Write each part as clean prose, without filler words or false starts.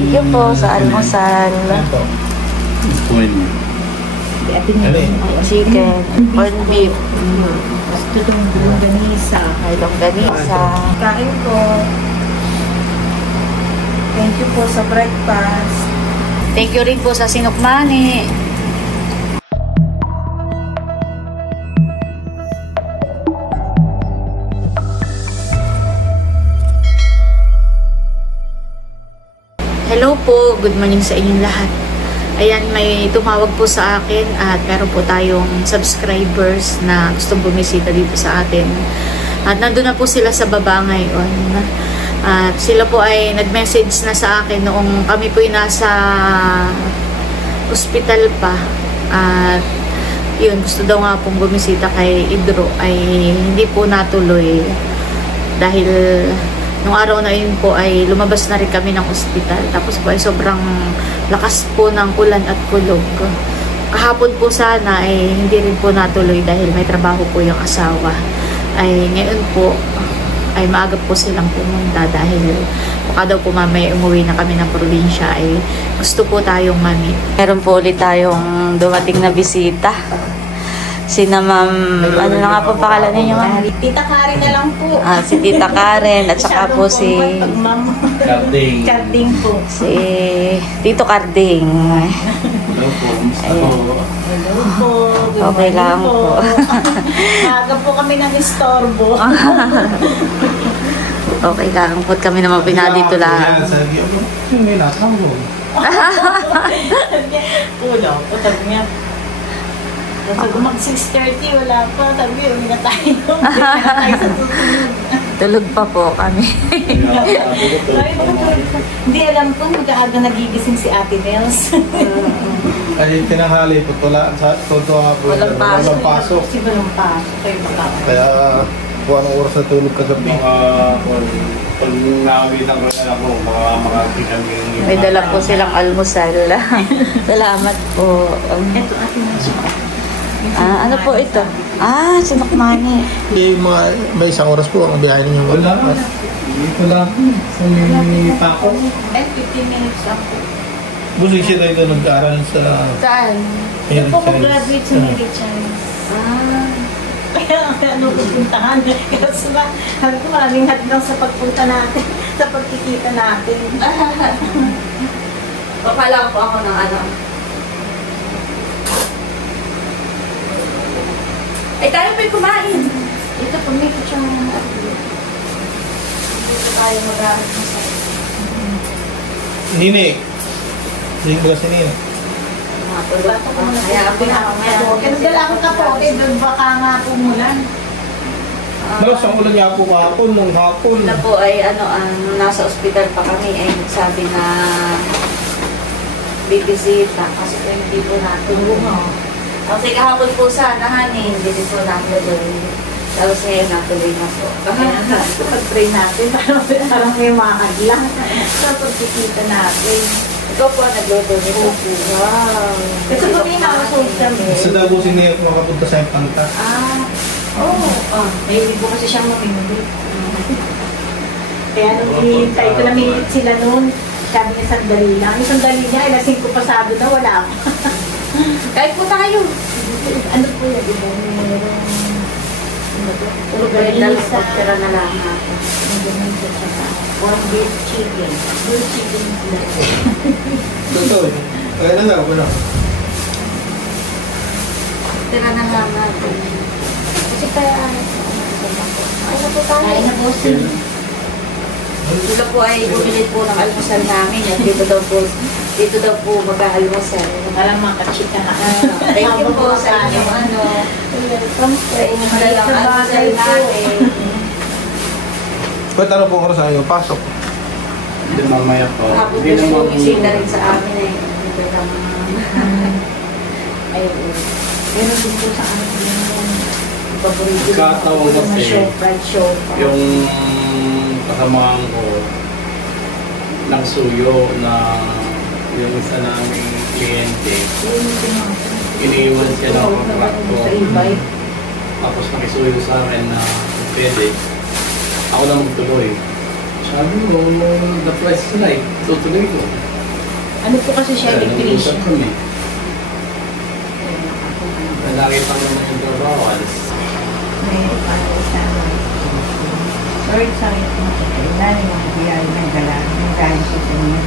Thank you po sa almusal. Chicken, corn beef. Gusto itong longganisa. Ay, longganisa. Kain po. Thank you po sa breakfast. Thank you rin po sa sinukmani. Hello po, good morning sa inyong lahat. Ayan, may tumawag po sa akin at meron po tayong subscribers na gustong bumisita dito sa atin. At nandun na po sila sa baba ngayon. At sila po ay nag-message na sa akin noong kami po ay nasa ospital pa. At yun, gusto daw nga pong bumisita kay Idro ay hindi po natuloy. Dahil nung araw na yun po ay lumabas na rin kami ng ospital. Tapos po ay sobrang lakas po ng ulan at kulog. Kahapon po sana ay hindi rin po natuloy dahil may trabaho po yung asawa. Ay ngayon po ay maaga po silang pumunta dahil baka daw po mamaya umuwi na kami ng probinsya ay gusto po tayong mami. Meron po ulit tayong dumating na bisita. Sina Ma'am, ano na nga po pakalan ninyo, Ma'am? Tita Karen na lang po. Si Tita Karen at saka po si Carding. Carding po. Si Tito Carding. Hello po. Hello po. Good Okay morning lang po. Maaga po kami ng istorbo. Okay lang po kami naman pinadito lang. Hindi na, tamo. Ulo, sabi niya. Sabi mag 6:30, wala pa. Sabi, uwi na tayo. Uwi na tayo sa susunod. Tulog pa po kami. Hindi alam ko, mag-aaga nagigising si Ate Nels. Ay, tinanghali po. Wala sa todo nga po. Walang pasok. Walang pasok. Si Balong pasok. Kayo baka. Kaya kung anong oras na tulog kagabi. Pag nakakita ko na ako, makakita kami. May dala po silang almusal. Salamat po. Ito, Ate Nels. Ano po ito? Sinukmani. May isang oras po ang biyahe ninyo. Wala. Dito lang. Sa may pako. 15 minutes ako. Busing siya ito nag-aaral sa... Saan? Ito po ko graduate sa Mary Chance. Kaya ano pupuntahan. Kaya sabi ko maraming hadlang sa pagpunta natin. Sa pagkikita natin. Papala po ako ng ano. Ay, tayo po'y kumain. Ito po may kutsang Dito tayo mag-aaral. Nini. Hindi ko si Nini. Kaya ako na ako ngayon. Nagdala ko kapote, doon baka nga pumulan. Malas ang ulan niya po kahapon, nung hapon. Na po ay nasa ospital pa kami ay nagsabi na bibisita kasi po hindi po natuloy. Kasi kahapon po sana, honey, hindi po natuloy. Tapos ngayon natuloy na po. Pag-pray natin, parang may makadlang sa pagkikita natin. Ikaw po ang nagluto nito. Wow. Ito po may nakasold kami. Sa daw si Nini kung makapunta sa yung pangta. May po kasi siyang mamimili. Kaya nung hinihintay ko, namilit sila noon. Sabi niya sandali lang. Yung sandali niya, ilasing ko pasado na wala ako. Kahit po tayo. Ano po yun, di ba? Puro ganyan lang. Pagtira na lang ako. One beef chicken. Beef chicken lang. Totoo. Kaya na lang, wala. Pagtira na lang natin. Kasi kaya ay na po tayo. Ay na po sila. Sila po ay bumili po ng almusal namin. Dito daw po mag-aalmusal. Parang makachika na. Thank you po sa inyong Welcome po. sa inyong dalang almusal namin. Pwede ano po oras sa iyo? Pasok. Hindi mamaya po. Hapon Hindi kasi naman bumisita rin sa amin eh. Dito lang. Ayun. Meron din po sa amin yung paborito. Kakataon kasi, Fried show. yung kasamahan ko nagsuyo na yung isa naming kliyente. Iniiwan siya ng kontrakto. Tapos nakisuyo sa akin na pwede. Ako lang magtuloy. Sabi mo, the price tonight, tutuloy ko. Ano po kasi siya, electrician. Nakita mo naman yung trabaho. May sorry po. Kailangan yung biyay ng galang, yung galing po sa inyo.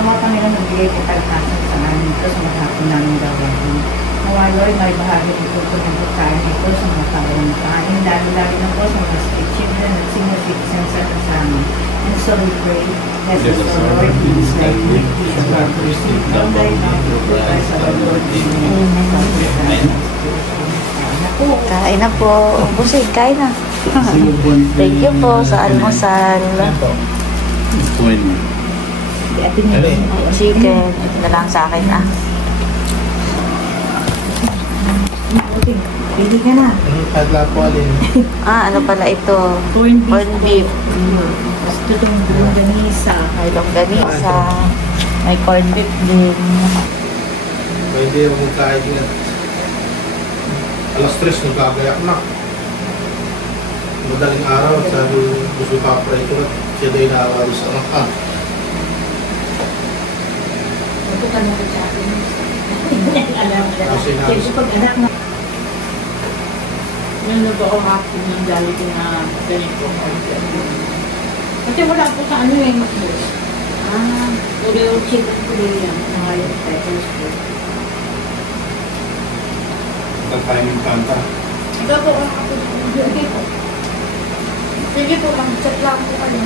Nawa kami lang nagbigay ko kalpasan sa namin ito sa maghapon namin gawin. Nawa Lord, may bahagi ito po ng pagkain ito sa mga tawang kain, lalo-lalo na po sa mga street children at senior citizens sa kasama. And so we pray, bless us, O Lord, please like me, please Lord, receive from thy mouth, through Christ our Lord, Amen. Kain na po. Busig, kain na. Thank you po sa almusal. Chicken. Ito na lang sa akin ah. Pili ka na. Kadla po alin. Ano pala ito? Corned beef. Corned beef. Tapos ito itong longganisa. May longganisa. May corned beef din. Pwede akong kahit nga. Alas 3, nagkagayak na. Madaling araw, sabi gusto pa pray ko at siya day nakakalo sa anak. Ito ka na sa akin. Alam mo na. Kasi Siyempre pag anak na. Yung nag-o-happy ng dali ko na ganito. Kasi wala po sa ano eh. Yung chicken ko din yan. Nangayon peppers ko. Nagkain ng kanta. Ikaw po, sige po. Sige po, mag-chat lang po kayo.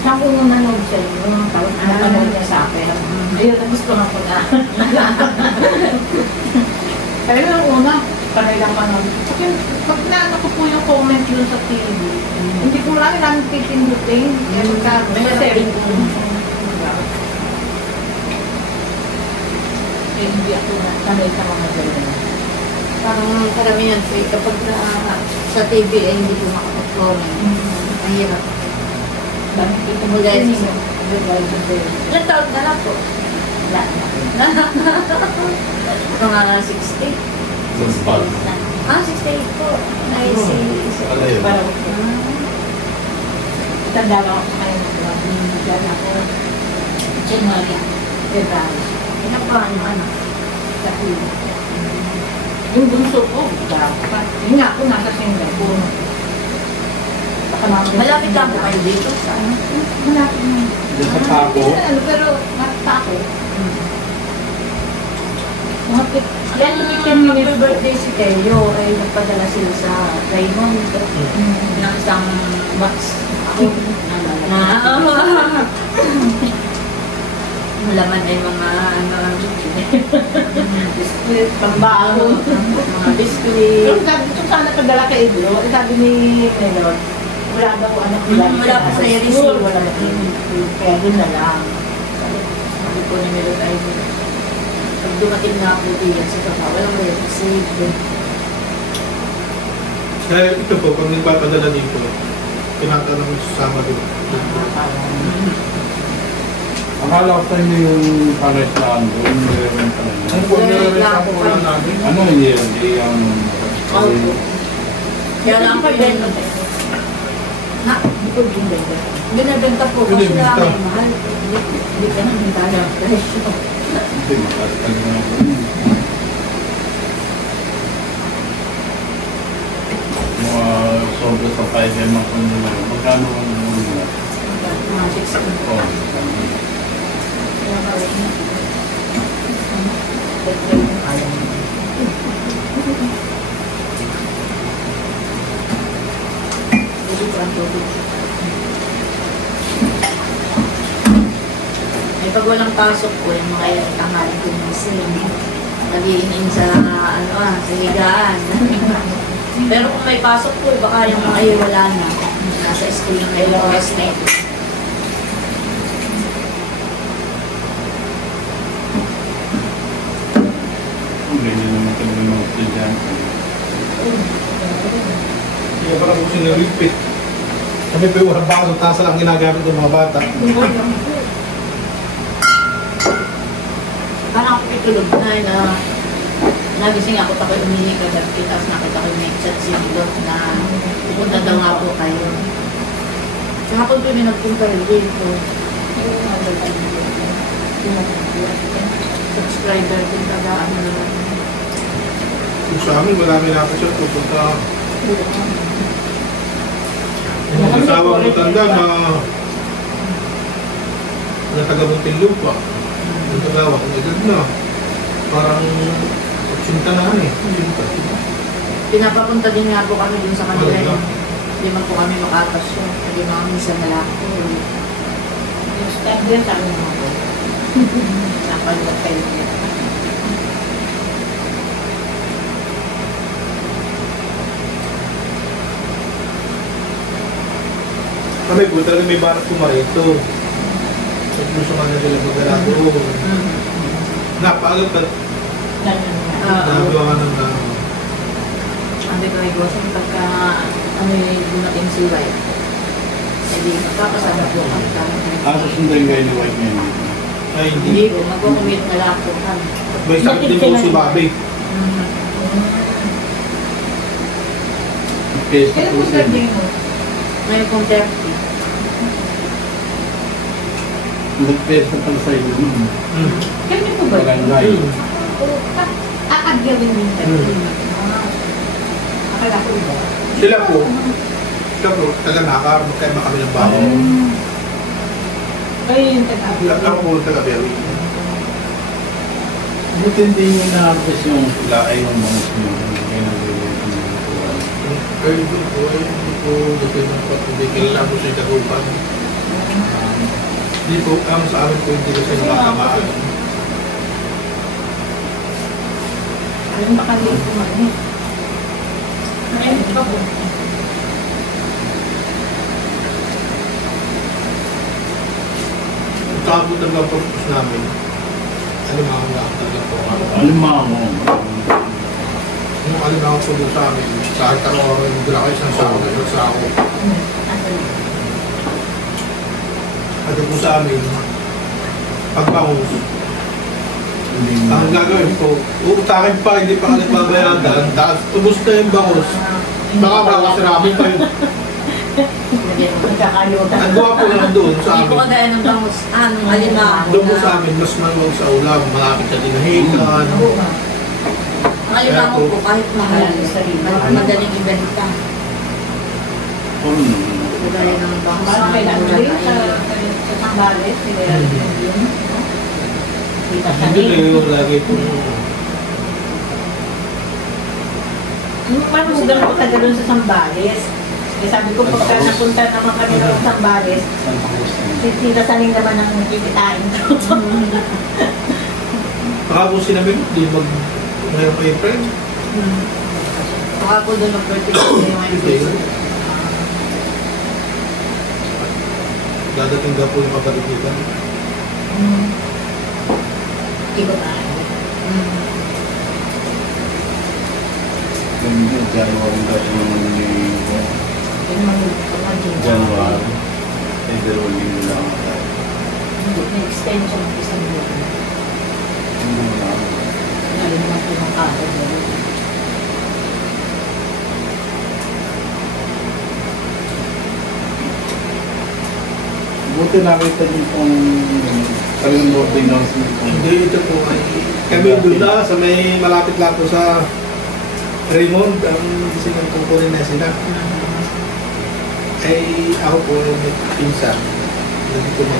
Saan ko nung nanood siya yung tawag nanood niya sa akin. Ayun, gusto na po na. Pero yung una, kanilang panood. Kasi pag naano ko po yung comment yun sa TV, hindi ko lang namin pipindutin. Kaya magka-seven ko. Hindi ako sanay sa mga ganyan. Parang karamihan po, kapag sa TV ay hindi ko makapag-comment. Mahirap. Mula yun siya. Ilang taon na lang po? Wala na. Mga 60. 68 po. Ay, si... Alayo. Parang itanda lang ako kayo ng grabe. Diyan ako. January. February. Ilang po ang anak? Sa ulo. Yung bunso ko, dapat. Yun nga ako, nasa Singapore. Baka mga- Malapit lang po kayo dito sa ano? Malapit na. Diyan sa Paco. Ano, pero matako. Mga Yan yung happy birthday si Teo ay nagpadala sila sa Raymond ng isang box. Ako malaman ay mga biskuit, pambaon. mga biskuit. Pero sabi ko sana padala kay Idro. Sabi ni Melod, wala daw anak nila. Wala pa sa Yaris. Wala na kaya doon na lang. Sabi ko ni Melod ay pag dumating na ako diyan sa kaka, walang may receive. Kaya ito po, pag nagpapadala dito, tinatanong ko sa sama dito. Akala ko tayo yung pares na doon, meron pa rin. Ano po, nire-reklamo ko lang namin. Ano yun? Di ang... Kaya lang pa din. Na, binibenta po kasi lang ay mahal. Hindi ka nang hintay ang presyo. Hindi, makasal na ako. Mga sobra sa 5M ako nila. Magkano ang muna? Mga 6 Oh, Ay, pag walang pasok po, yung mga yung tanghali gumising. Nag-iinin sa, sa higaan. Pero kung may pasok po, baka yung mga ay wala na. Nasa school na yung oras na ito. ganyan naman talaga mga estudyante. Kaya parang kung siniripit. Kami po yung walang baso, tasa lang ginagamit ng mga bata. Parang ako pitulog na nagising ako pa kayo umihi kagabi, tapos nakita ko may chat si Milot na pupunta daw nga po kayo. Kahapon po may nagpunta dito. Subscriber din tagaan na naman. Kung sa amin, marami na ako siya pupunta. Yung asawa mo tanda na taga-Munting Lupa. Yung tagawa, kung edad na. Parang 80 na eh. 80. Pinapapunta din nga po kami dun sa kanila. Talaga? Hindi man po kami makatas yun. Hindi mga minsan na lang po. Yung step din sa amin ako. Napal na pwede. Kami po talaga may barat kumarito. Sa puso nga na nila mag-alado. Napaagat at nagawa ka ng Sabi ko ay Gosong, pagka ano yung dumating si White. Hindi, magpapasama po kami kami. Susundan kayo ni White ngayon. ay Hindi hindi. po, magkukumit na lang po kami. May sakit din po si Bobby. Pesta Kailan po mo siya. birthday mo? Ngayon pong 30. Nag-pesta pala sa iyo. Kailan mo birthday? Barangay. Aagawin din ka. Akala ko iba. Sila po, taga-nakar, magkaiba kami ng bahay. Kayo yung taga-aagawin. Ako po taga-Berry. Buti hindi nyo nakapos yung sila ay yung mga sinunod. Kaya nag-iwag ng mga Ay, doon po, ay hindi po gusto na po. Hindi kilala po siya kagupan. Hindi po, sa amin po hindi ko siya nakakamaan. Alam ba kami kumain? Ayun pa po. Tapos na mga purpose namin, alimango lang talaga po. Alimango. Yung alimango po doon sa amin, kahit ako yung dala isang sako na isang sako. At po sa amin, pagbangus, ang gagawin ko, uutakin pa, hindi pa ka nagbabayadan, dahil tubos na yung bangus, baka makakasiramin pa yun. Magkakayutan. Ang gawa po lang doon sa Hindi po amin. kagaya ng bangus, anong alimango Doon po sa amin, mas maluwag sa ulam, malapit sa dinahigan. Ang alimango po kahit mahal, madaling ibenta. Kagaya ng bangus Parang na kailan ulan ulit sa ay Sambales, Hindi kayo lagi po. Paano mo ganun ka doon sa Sambales? Eh, sabi ko, pagka napunta naman kami ng Sambales, sinasaling naman ang kikitain ko. Baka po sinabi mo, di ngayon kayo friend. baka po doon ang birthday ko yung Hindi. Dadating daw po yung kapaligitan. Iba tayo. January daw yung Yung mag-January. January. Ay, dalawang linggo lang tayo. May extension ng isang buwan. Hindi mo na. Galing naman po ng kaso doon. Buti nakita niyo kung talagang birthday announcement ko. Hindi, ito po ay kami doon na sa may malapit lang po sa Raymond, ang silang kukunin na sila. Ay ako po ay may pinsa. Nandito mo.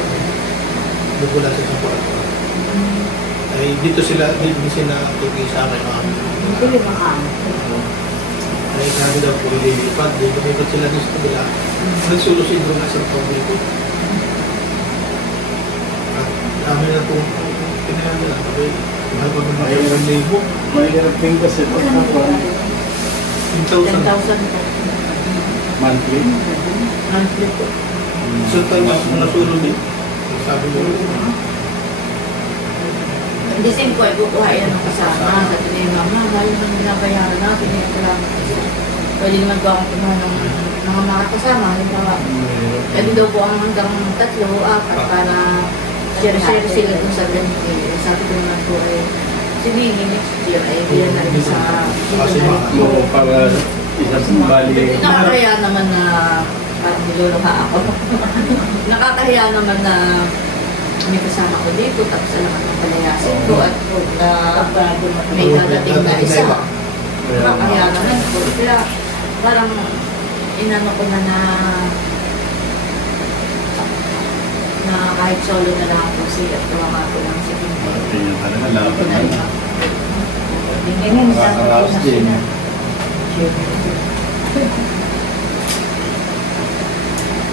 Doon ko lang sa kwarto. Ay dito sila tugay sa akin. Hindi yung makaano. Ay sabi daw po ililipat. Dito lumipat sila doon sa kabila. Nagsulusin doon na sa publiko. At kami na po pinayaan nila. Sabi, mahal pa naman kayo ng libo. May hirap din kasi pag 10,000 10,000. po. monthly. Monthly po. So tayo mga nasulong din. Sabi mo, Hindi sin po ay kukuha yan ng kasama. Sabi niya, Mama, mahal naman binabayaran natin. Kaya kailangan kasi pwede naman ba akong kumuha ng mga kasama. Halimbawa, pwede daw po ang hanggang 3 o 4 para share-share sila dun sa ganito. Sabi ko naman po eh, si Biggie next year ay biyan na rin sa Kasi Oo, para isang bali. nakakaya naman na Parang niluluha ako. Nakakahiya naman na may kasama ko dito, tapos alam ang palayasin ko at may dadating na isa. Nakakahiya naman po. Kaya parang inano ko na kahit solo na lang ako siya at tuwama ko lang si Pinto. Yun talaga, lahat Ito na rin ako. Nakakaraos din.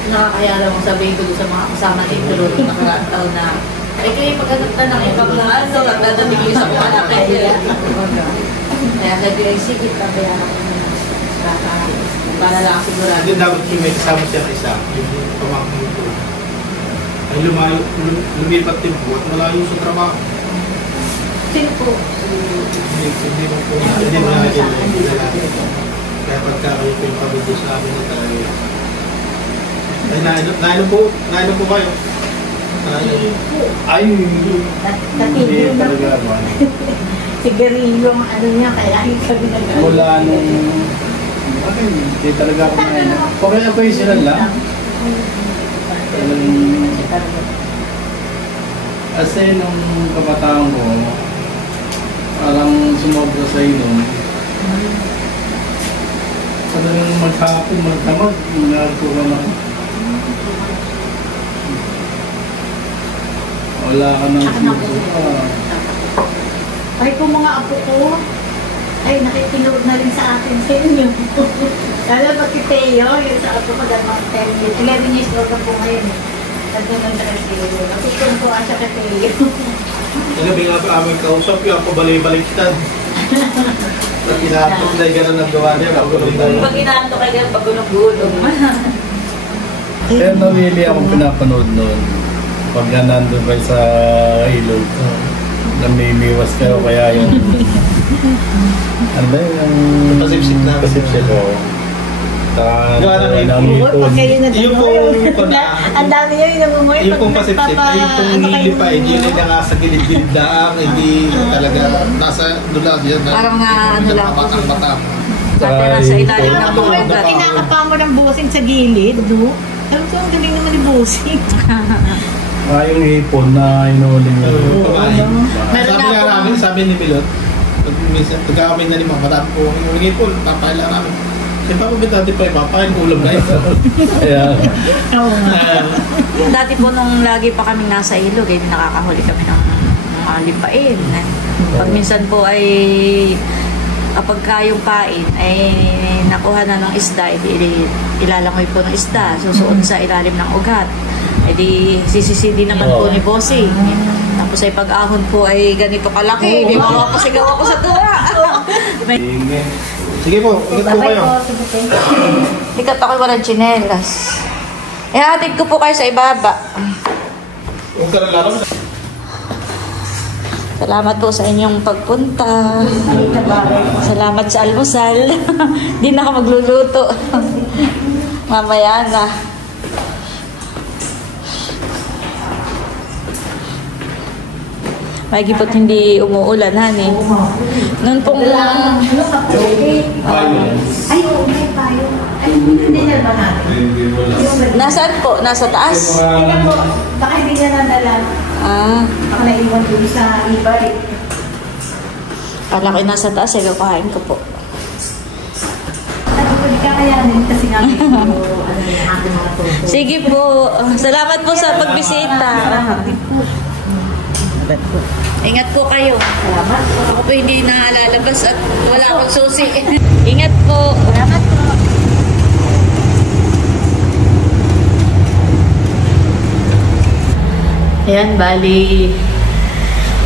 Nakakaya lang kung sabihin ko doon sa mga kasama dito noong nakaraang taon na kayo maghanap na ng ibang mga ano at dadating yung sa mga anak kayo. Kaya sabi ko, sige, pabayaran ko na para lang sigurado. Hindi dapat yung may kasama siya isa, yung pamangkin ko. Ay lumipat din po at malayo sa trabaho. Sino po? Hindi mo po, hindi mo nakikita. Kaya pagka kayo po yung kabito sa amin na talaga. Ay, nainom po kayo. Ay, hindi talaga. Sigarilyo ang ano niya, kaya sabi na Mula nung... Okay, hindi talaga ako na. Okay, ako yung sila lang. Kasi nung kabataan ko, parang sumobra sa inom. Talagang maghapon, magdamag, nagkuhan ako. Wala ka nang sinusuka. Ay, kung mga apo ko, ay nakikinood na rin sa atin sa inyo. Lalo pag si Teo, yung sa apo ko, dalawang 10 years. 11 years old na po ngayon. Nandun ng 3 years. Nakikon ko siya kay Teo. Nagabi nga pa aming kausap yung ako balik-baliktad. Pag inaantok na yung gano'n ang gawa niya, ako balik-baliktad. Pag inaanto kayo, pag gulong-gulong. Kaya nawili akong pinapanood noon. Pag nandun kayo sa ilog, namimiwas kayo kaya yung... ano ba yung... Pasipsip na. Pasipsip ko. Gawa ng Pag kayo na yung pong... ang dami nyo yung namungoy. Yung pong pasipsip, yung pong nilipain, yun yung nga sa gilid-gilid daang, hindi talaga nasa dulas yan. Parang nga ano lang. Mata. Natira sa ilalim ng mga ugat. Kinakapa mo ng busing sa gilid, do? Alam ko, ang galing naman ni busing. Yung hipon na inuling na. Meron Sabi nga nga po- namin, sabi ni Milot, pagka kami na limang marami po, yung hipon, papaila namin. Yung papabit natin pa, ipapain ulam na ito. Kaya, Oo nga. Dati po nung lagi pa kami nasa ilog, eh, nakakahuli kami ng mga lipain. Pag minsan po ay kapag kayong pain ay nakuha na ng isda, ilalangoy po ng isda, susuot sa ilalim ng ugat. E di sisisindi naman po ni Bossing. Tapos ay pag-ahon po ay ganito kalaki. Di ba mapasigaw ako sa tuwa. Sige po, ingat po kayo. Ikat ako walang tsinelas. Ihatid ko po kayo sa ibaba. Huwag ka naglalaro. Salamat po sa inyong pagpunta. Salamat sa almusal. Di na ako magluluto. Mamaya na. May gipot hindi umuulan, honey. Noon pong... Ay, oo, may payo. Ay, hindi na ba natin? Nasaan po? Nasa taas? Tingnan po, baka hindi niya nadala. Ah, Baka naiwan dun sa e-bike. kala ko nasa taas. Eh, kakain ko po. Sabi ko, di kakayanin kasi nga medyo, ano yung ating mga photos. Sige po. Salamat po sa pagbisita. Ingat po kayo. Salamat po. Ako po hindi nalalabas at wala akong susi. Ingat po. Salamat po. Ayan, bali,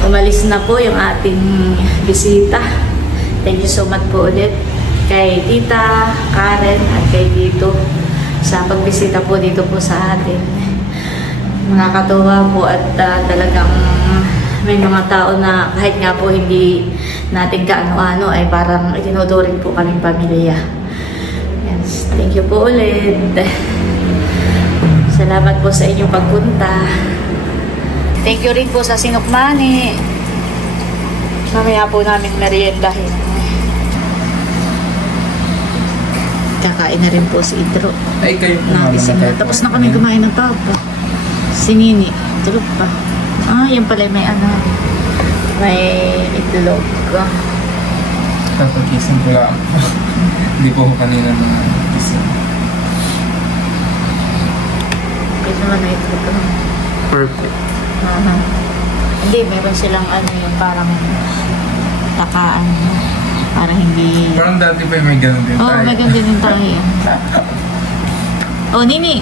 umalis na po yung ating bisita. Thank you so much po ulit kay Tita, Karen, at kay Tito sa pagbisita po dito po sa atin. Nakakatuwa po at talagang may mga tao na kahit nga po hindi natin kaano-ano ay parang itinuturing po kaming pamilya. Yes, thank you po ulit. Salamat po sa inyong pagpunta. Thank you rin po sa sinukmani. Mamaya po namin meriendahin. kakain na rin po si Idro. Ay, kayo po Nagising na. Tapos na kami kumain ng papa. Si Nini, tulog pa. Ah, yan pala may may itlog. Kapag-gising ko lang. Hindi po ako kanina na gising. Kaya naman na itlog. Perfect. Hindi, meron silang yung parang takaan. Parang hindi... Parang dati pa may ganun din tayo. Oo, may ganun din tayo. Oh, Nini.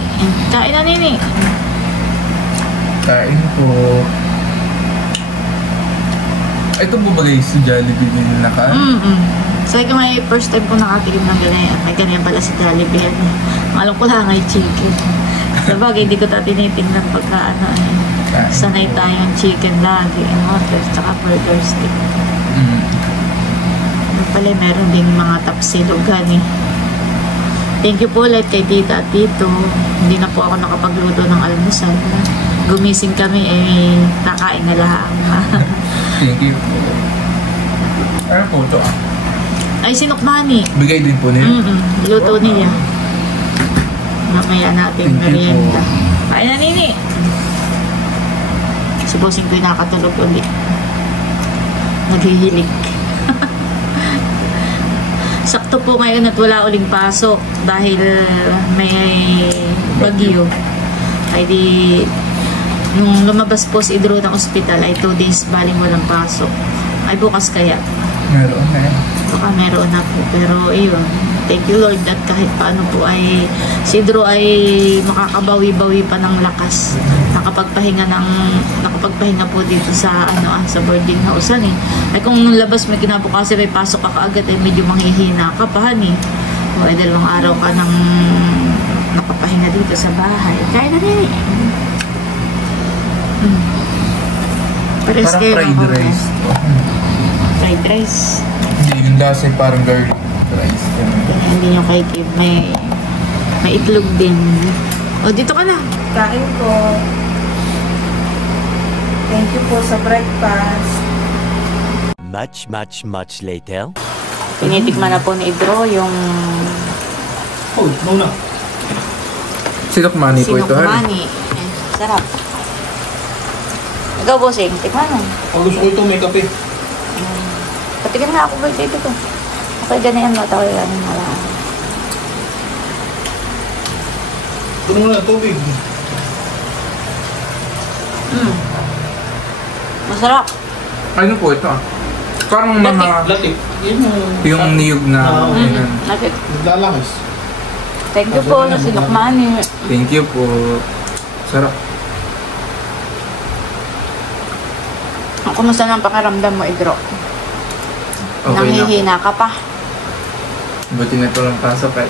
Kain na, Nini. Kain po. Ito po ba guys, si Jollibee din nakain? Sabi ko may first time po nakatikim ng ganyan. May ganyan pala si Jollibee. Alam ko lang ay chicken. Sabagay, hindi ko tinitingnan pagka sanay tayong chicken lagi. Hotels, tsaka burger stick. Pala meron ding mga tapsilugan eh. Thank you po ulit kay tita at tito. Hindi na po ako nakapagluto ng almusal. Gumising kami kakain na lang. Thank you po. Ano po ito Ay, sinukmani. Bigay din po niya? Luto niya. Mamaya natin merienda. Kain na, Nini. Si Bossing ko'y nakatulog ulit. Naghihilig. Sakto po ngayon at wala uling pasok dahil may bagyo. Ay di, nung lumabas po si Idro ng ospital ay 2 days baling walang pasok. Ay bukas kaya. Meron na yan. Baka meron na po. Pero ayun, thank you Lord that kahit paano po ay si Idro ay makakabawi-bawi pa ng lakas. Nakapagpahinga po dito sa sa boarding house ay kung labas may kinabukasan may pasok ka kaagad ay medyo manghihina ka pa o ay 2 araw ka nang nakapahinga dito sa bahay. Kaya na rin Parang fried rice po. Fried rice. Hindi, yung lasa ay parang garlic rice. Hindi nyo kay Kim may itlog din. O dito ka na. Kain po. Thank you po sa breakfast. Much later. Tinitikman na po ni Idro yung Oh, muna. Sinokmani po ito. sinukmani. Sarap. Ikaw, Bossing, tikman mo. Pag gusto ko ito, may kape. Patikim na ako ba dito ko. Okay, ganyan mo. Tawag yan. Ito muna, tubig. Masarap. Ano po ito Parang mga... Latik. Yung niyog na... Nakit. Naglalakis. Thank you po na sinukmani. Thank you po. Sarap. Kumusta nang pakiramdam mo, Idro? Okay na po. Nanghihina ka pa. Buti na ito lang pasok eh.